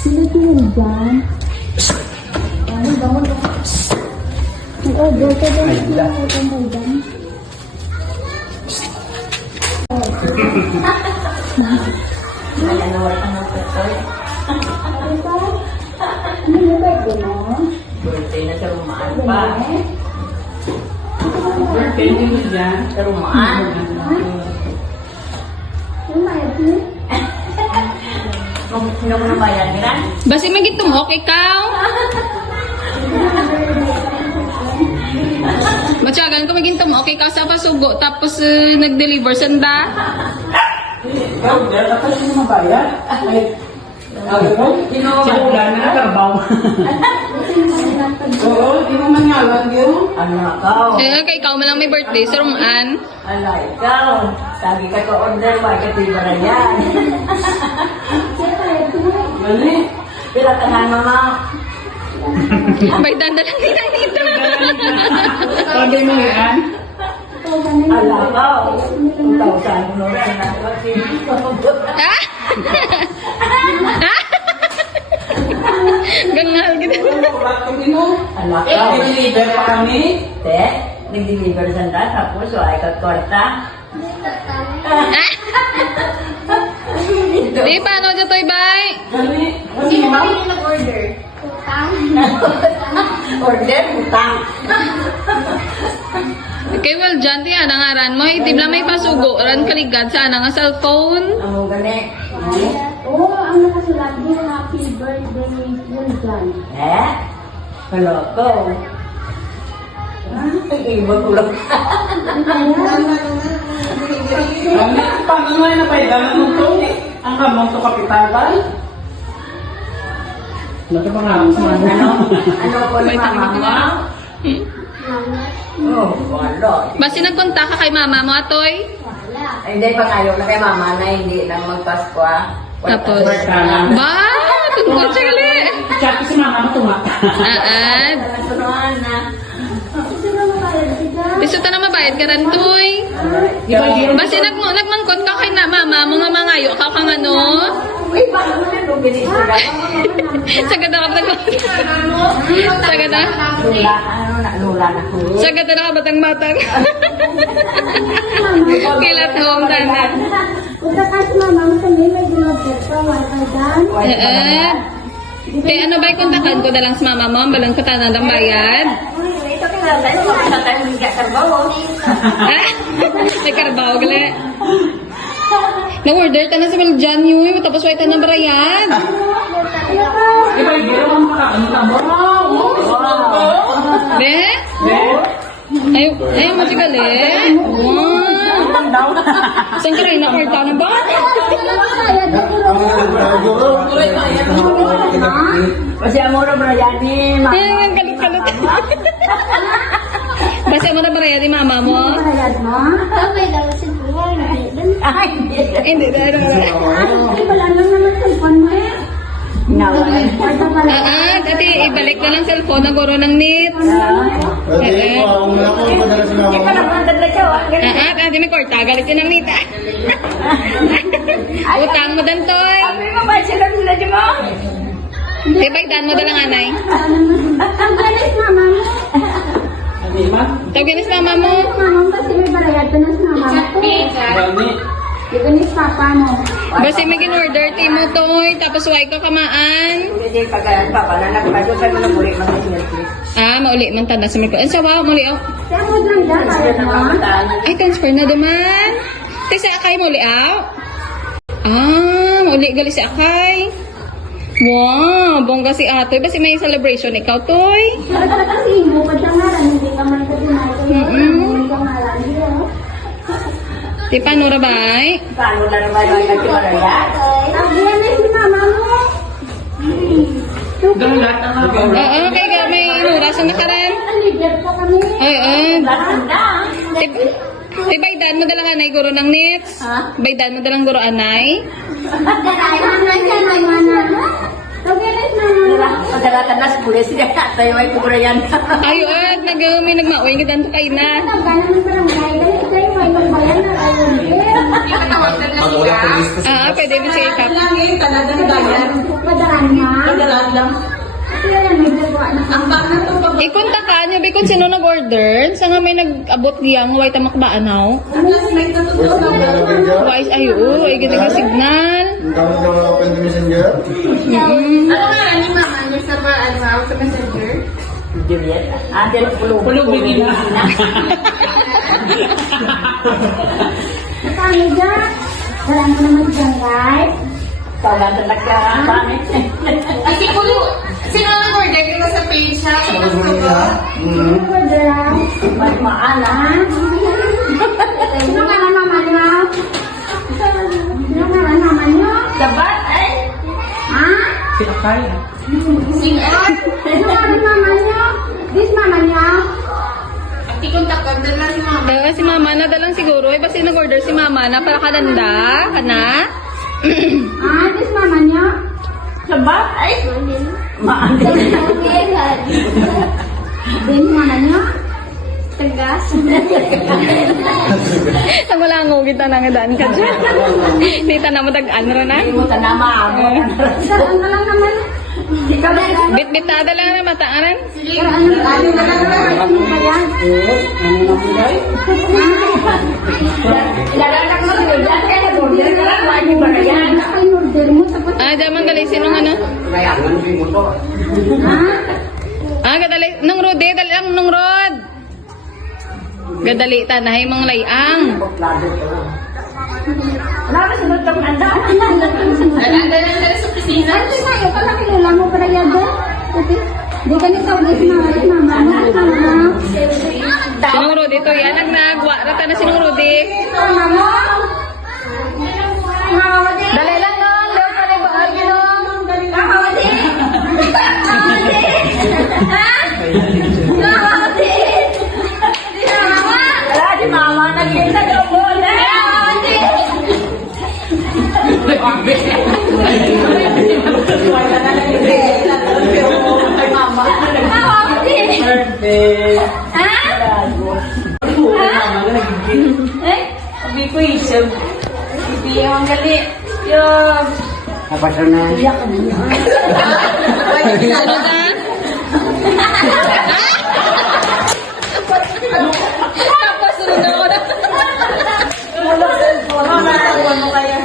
Sino tingin dyan? Ano, bangon ba? Nag-order ka dyan. Sino ko tambay dyan? Malanawal ang nagpatoy. Ano ba? Ano yung birthday mo? Birthday na sa rumaan pa. Birthday mo dyan. Sa rumaan. Ano ba yun? Sino mo na bayan nila? Basi magitumok ikaw. Matyagan ko maging tumok ikaw sa pasugo tapos nag-deliver sanda. Ikaw, dyan ako sino mabayad? Ay, mo? Wala na nakabaw. Oo, di mo manyawan yun. Ano ako? Kay ikaw malang may birthday sa rumaan. Ala, ikaw. Sabi ka ko order pa, katiba na yan. Mali. Pila tanan mama. Bay danda lang nila dito. Pwede mo yan? Ala ko. Kung tao saan mo rin. Ha? Ha? Gangal kita. Bakit mo? Ala ko. Nag-deliver pa kami. Te, nag-deliver sanda tapos so ay kwarta. Di paano dyan to'y bay? Gani. Kasi ma'am. nag-order? Order, utang. Okay, well, dyan tiyan ang aran mo. Itibla may pasugo. Ran kaligad sa anang cellphone. Amo gani. Oo, ang nakasulat din, happy birthday, Wiljan. Hello ko. Iba ko lang. Paano nga na paidalan mo to? Ang kamong to kapital ba? Ano pa nga sa mga Ano ko ni mama mo? Oh, wala. Basi nagkontak ka kay mama mo, atoy? Wala. Ay, hindi pa ngayon na kay mama na hindi lang magpasko ah. Tapos, Barkana. ba? Tungkol siya gali. Chat ko si mama mo tumata. Aad. Tunuan na. Sino mabayad ka dyan? Piso ta na mabayad ka ran, toy. Basi nagmangkot ka kay na mama mo nga mangayo ka kang ano? Uy, bakit mo na itong binisura? Sagad na ka batang Sagad na. Lula, ano na, lula na ko. Sagad na ka batang-batang. Kilat home tanan. Punta ka sa mama mo, sabi may ginagawa ka, wifi dyan. Aad. Kaya ano ba kontakan ko na lang sa mama mo? Balang ko tanan ng bayad. Uy, ito kinatay mo, kinatay mo hindi ka trabaho. Ha? May karabaw gali. Na-order ta na sa Maljan yun. Tapos wait na bayad. Iba yung gero ang makaano na mo. Be? Ayaw mo si gali. Wow. Saan ka rin na-order na ba? Kasi amuro bro yan ni mama. Ang kalit-kalit. Basta mo na baraya ni mama mo? Bayad mo? May dapat siguro. Ay, hindi. Hindi, dahil Ay, wala naman cellphone mo eh. Nawalan. Order pala. Dati ibalik na lang cellphone na guro ng nits. Pwede ko, ako muna ko, padala sa Hindi pa mama mo. naman na siya. ah. Dati may korta, galit yun ng nita. Utang mo dan, toy. Abi mo ba sila sila di mo? Ibagdan mo dalang anay. Ang galis mama mo. Hindi man. Tawagin sa mama mo. Mama mo kasi may barayad ka na sa mama mo. Bani. Ito ni papa mo. Basta may in-order ti mo, toy. Tapos huwag ka kamaan. Hindi pagkalan pa pala nagpadusan mo na buri mga Netflix. Mauli man tanda sa mga. Sa wow, mauli ako. Kaya mo lang dyan, bayad mo. Ay, transfer na naman. Tay sa akay mauli ako. Mauli gali si akay. Wow, bongga si atoy. Basta may celebration ikaw, toy. Dapat kasi mo pa siya ngalan, hindi ka man kasi natin. Di pa, Nora bay? Paano na naman yung nagkimaraya? Ang yan si mama mo. Ganun lahat ang nagawa. Oo, kaya may Nora sa nakaran. Aligar pa kami. Ay. Lahat na. Di baydan mo dalang anay guro ng nits? Ha? Baydan mo dalang guro anay? Pagkalatan na sa pulis, siya tayo ay pumurayan. Ayo, may nagmaway nga danto kayo na. Mag-ulang police ko Pwede mo siya ikap. Lang eh, talagang bayan. Padaran niya. Ikunta ka nyo, bikon sino nag-order? Sa nga may nag-abot giyang, huwag tamakbaan now. Wais ayo, ay ganda ka signal. Ang tawag na mga open to messenger. Ano nga ni mama niya sa sa messenger? Juliet. Adel pulog. Pulog bibi na. Nakano dyan? Sarang ko naman dyan, guys. Tawagan talaga ang pangit. Kasi kulo, sino nag-order ko sa page siya? Sino nag-order ah? Mas maala. Sino nga ang mama niya? Sino nga ang mama niya? Sabat ay. Ha? Si Akay. Sino nga ang mama niya? This mama niya? Ati kong takot na si mama. Kaya si mama na dalang siguro, eh basta nag-order si mama na para kananda, kana? Ah, this mama niya? Sabat ay. Maala. This mama niya? Tegas. Ang malango kita nang daan ka dyan. Dita na mo tag-ano na. Hindi mo tanama ako. Sarang na lang naman. Ikaw na lang. Bit-bitada lang na mataaran. Sarang na lang naman. Ano ba yan? Ilalanak mo sila dyan. Kaya nag-order ka lang. Wala ba na yan? Ay, order mo. Tapos, Ah, daman gali sinong ano? ha? Ah, gadali nung rode, dali lang nung rod. Gadali tanahay mga layang. Wala ba sunod kang anda? Ay, di tayo pala kilala mo para yan doon. Di ka nito ulit mama. Mama. Sinong rode ito yan nagwa rata na sinong rode. Mama mo? Mama mo din? Dali lang no, daw pa rin ba no. Mama mo din? Mama mo din? Ha? Mama mo din? Di na mama? Wala di mama. Nagkita daw mo. Mama mo din? Mama mo din? Birthday. Ha? Eh, sabi ko isip. Hindi ang gali. Yung... Napasal na. Iyak ka na. Ano ka? Tapos sunod ako na. Hulog cellphone mo. Nakakuha mo kaya.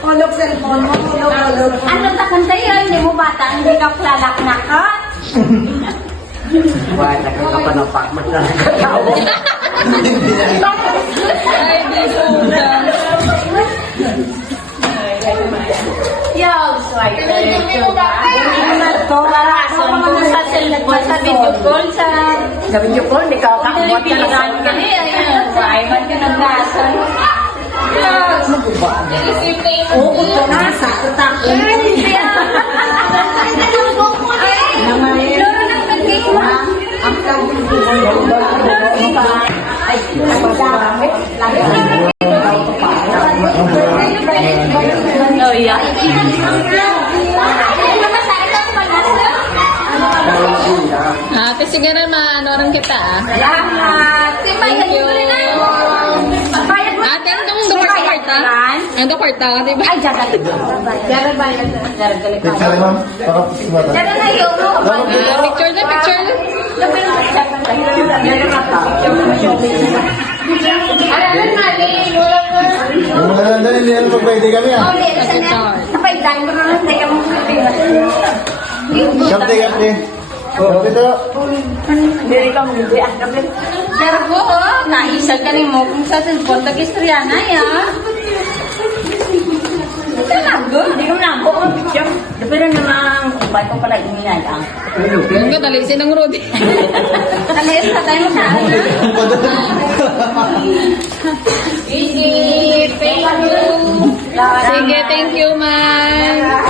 Hulog cellphone mo. Hulog. Ano ta kanta yun? Hindi mo bata, hindi ka lalak na ka. Wala ka kapanapak. Mas na nakatawa. Ay, di soda. Yo, swipe. Rason kung sa cellphone, sa video call, sa video call, di ka kakabot ka na kami. Ay, man ka nag-rason. Oo, ito na, sakto tako. Oh, yeah. Ate, sige na maano rin kita ah. Salamat. Thank you. Ate, ano itong kwarta? Ano kwarta? Diba? Ay, jagal. Jagal ba yun? Jagal ba Picture ma'am. Baka sumata. Jagal na yun. Picture na, picture na. Alam na, Yung mga nandun, hindi yan pag-pwede kami ah. napaidan ko na lang tayo mong Kapte, kapte. Kapte. Hindi ka mong Pero po, naisal ka rin mo kung sa cellphone, tag-istorya na ya. Talaga, hindi ko na ako ang picture. Pero namang, ba't ko pala iminayang? Yung ka, dali sinong rode. Alis na tayo sa ano. Sige, thank you, ma'am.